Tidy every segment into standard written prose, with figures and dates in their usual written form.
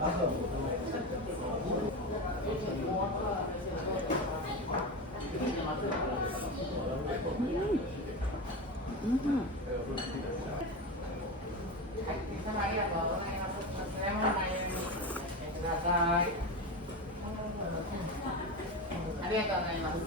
うん。ありがとうございます。レモンマヨネーズください。ありがとうございます。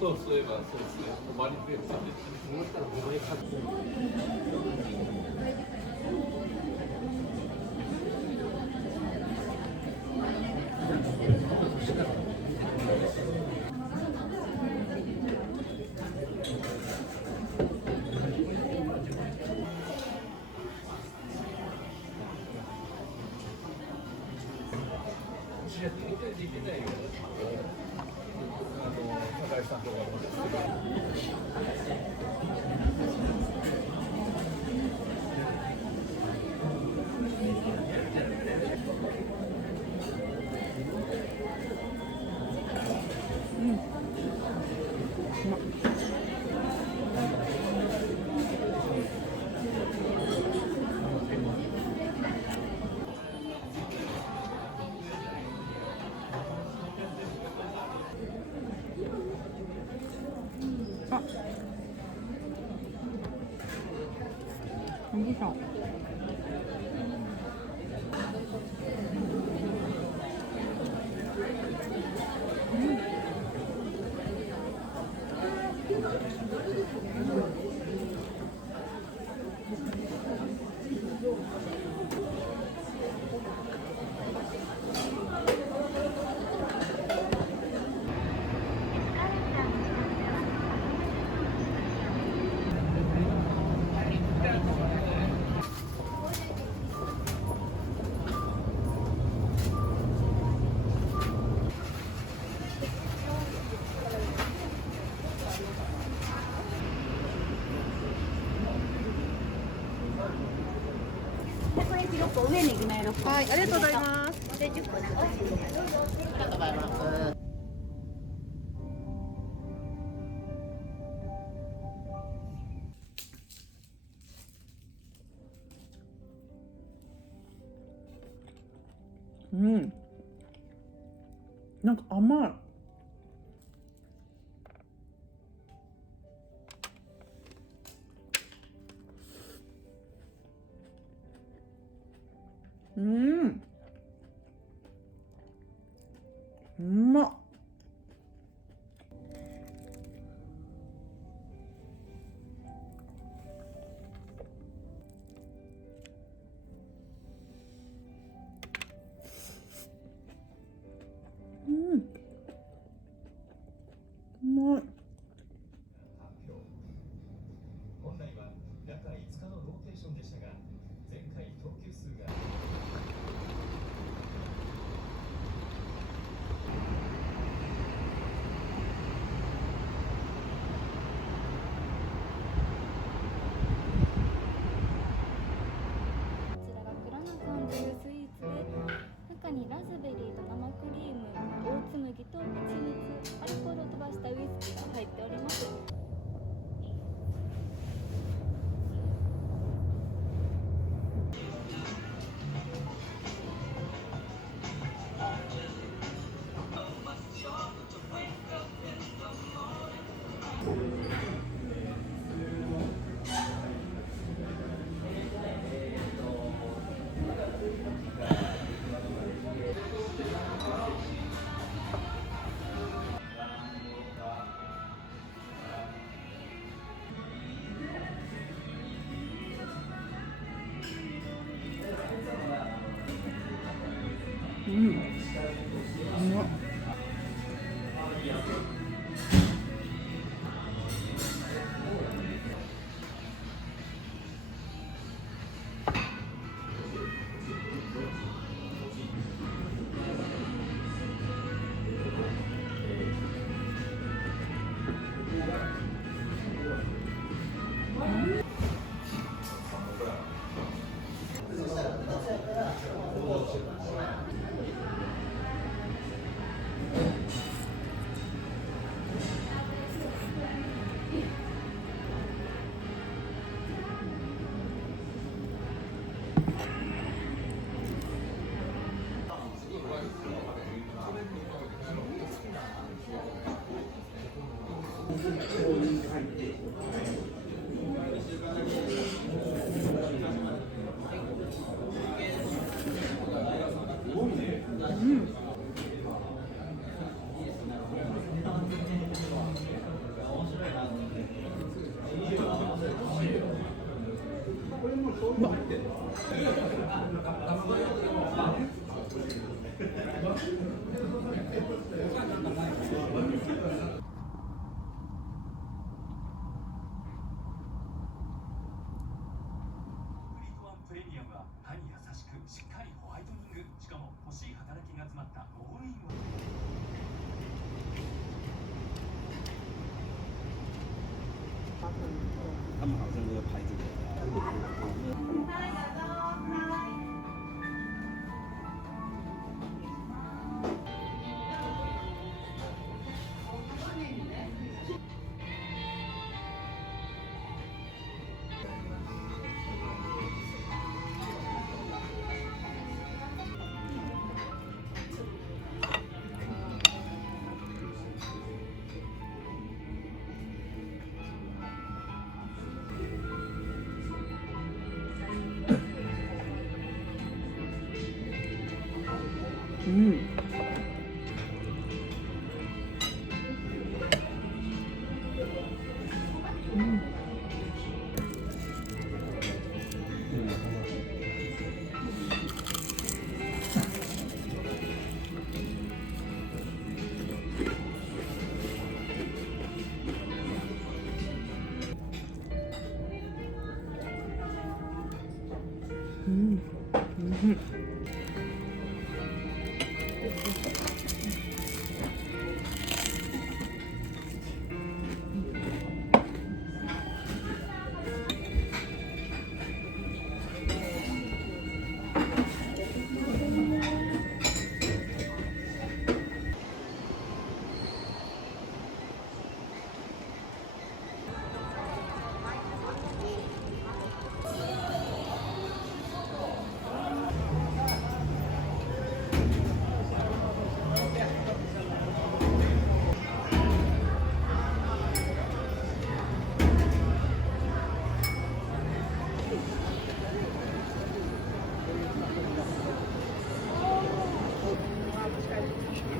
どうぞ。そういえばそうですね。マリプレさんで。できないよ。高橋さんとかもですよいしょ。上にギナイロはい、ありがとうございます。で、10個なんかありがとうございます。うん。なんか甘い。うん。うまっ。うん。うまい。本来は中5日のローテーションでしたが、前回投球数がこちらがクラナカンというスイーツで、中にラズベリーと生クリーム、オーツ麦と蜂蜜、アルコールを飛ばしたウイスキーが入っております。プレミアムは歯に優しくしっかりホワイトニング、しかも欲しい働きが詰まったオールインワン。他们好像这个牌子的。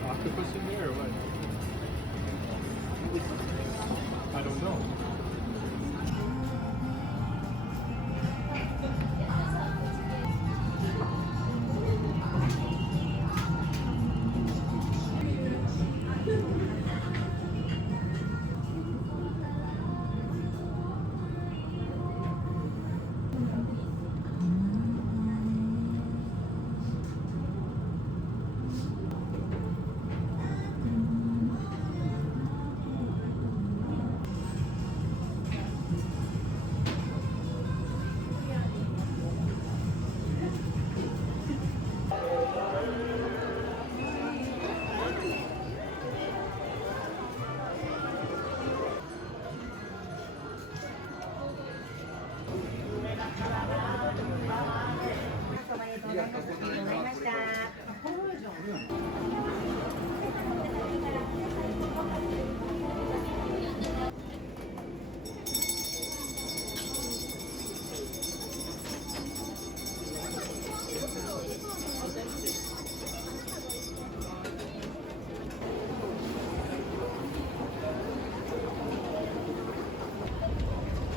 Octopus in there or what? I don't know.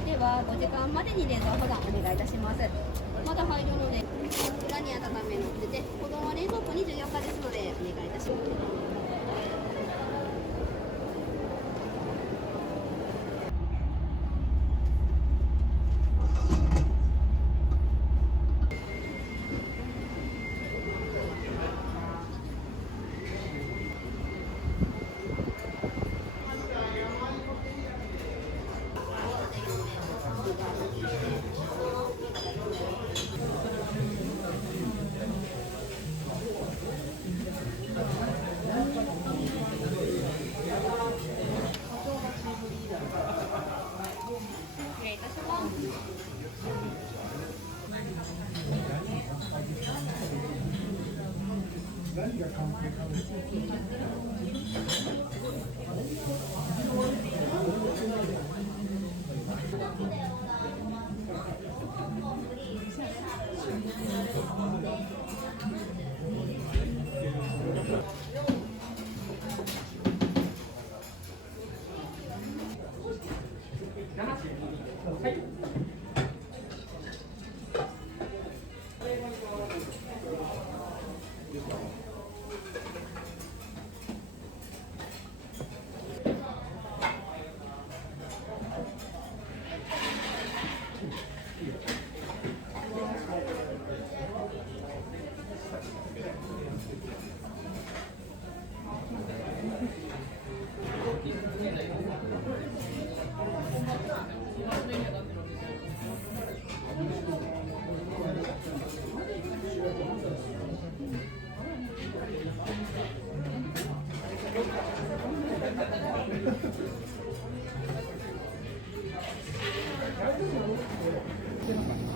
では5時間までに冷蔵保存お願いいたします。まだ入るので裏に温めのってて、保存は冷蔵庫24日ですのでお願いいたします。テラかな